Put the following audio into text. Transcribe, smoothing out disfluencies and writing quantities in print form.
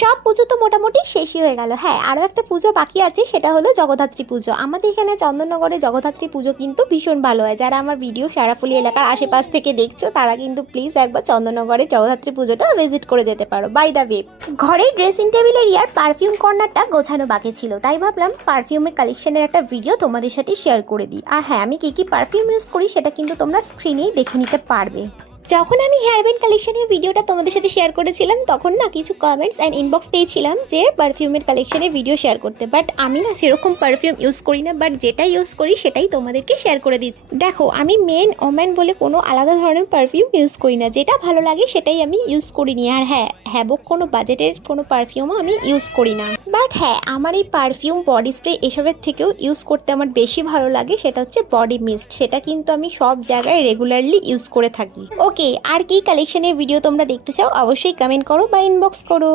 সব পুজো তো মোটামুটি শেষই হয়ে গেল। হ্যাঁ, আরও একটা পুজো বাকি আছে, সেটা হলো জগদ্ধাত্রী পুজো। আমাদের এখানে চন্দননগরে জগদ্ধাত্রী পুজো কিন্তু ভীষণ ভালো হয়। যারা আমার ভিডিও শেরাফুলি এলাকার আশেপাশ থেকে দেখছো তারা কিন্তু প্লিজ একবার চন্দননগরের জগদ্ধাত্রী পুজোটা ভিজিট করে যেতে পারো। বাই দ্য ওয়ে, ঘরের ড্রেসিং টেবিল এরিয়ার পারফিউম কর্নারটা গোছানো বাকি ছিল, তাই ভাবলাম পারফিউমের কালেকশনের একটা ভিডিও তোমাদের সাথে শেয়ার করে দিই। আর হ্যাঁ, আমি কী কী পারফিউম ইউজ করি সেটা কিন্তু তোমরা স্ক্রিনেই দেখে নিতে পারবে। যখন আমি হেয়ার ব্যান্ড কালেকশনের ভিডিওটা তোমাদের সাথে শেয়ার করেছিলাম তখন না কিছু কমেন্টস অ্যান্ড ইনবক্স পেয়েছিলাম যে পারফিউমের কালেকশনের ভিডিও শেয়ার করতে, বাট আমি না সেরকম পারফিউম ইউজ করি না, বাট যেটা ইউজ করি সেটাই তোমাদেরকে শেয়ার করে দিই। দেখো, আমি মেন ওম্যান বলে কোনো আলাদা ধরনের পারফিউম ইউজ করি না, যেটা ভালো লাগে সেটাই আমি ইউজ করি নি। আর হ্যাঁ, হ্যাবক কোনো বাজেটের কোনো পারফিউমও আমি ইউজ করি না। বাট হ্যাঁ, আমার এই পারফিউম, বডি স্প্রে এসবের থেকেও ইউজ করতে আমার বেশি ভালো লাগে সেটা হচ্ছে বডি মিস্ট। সেটা কিন্তু আমি সব জায়গায় রেগুলারলি ইউজ করে থাকি। ওকে, আর কি কালেকশনের ভিডিও তোমরা দেখতে চাও অবশ্যই কমেন্ট করো বা ইনবক্স করো।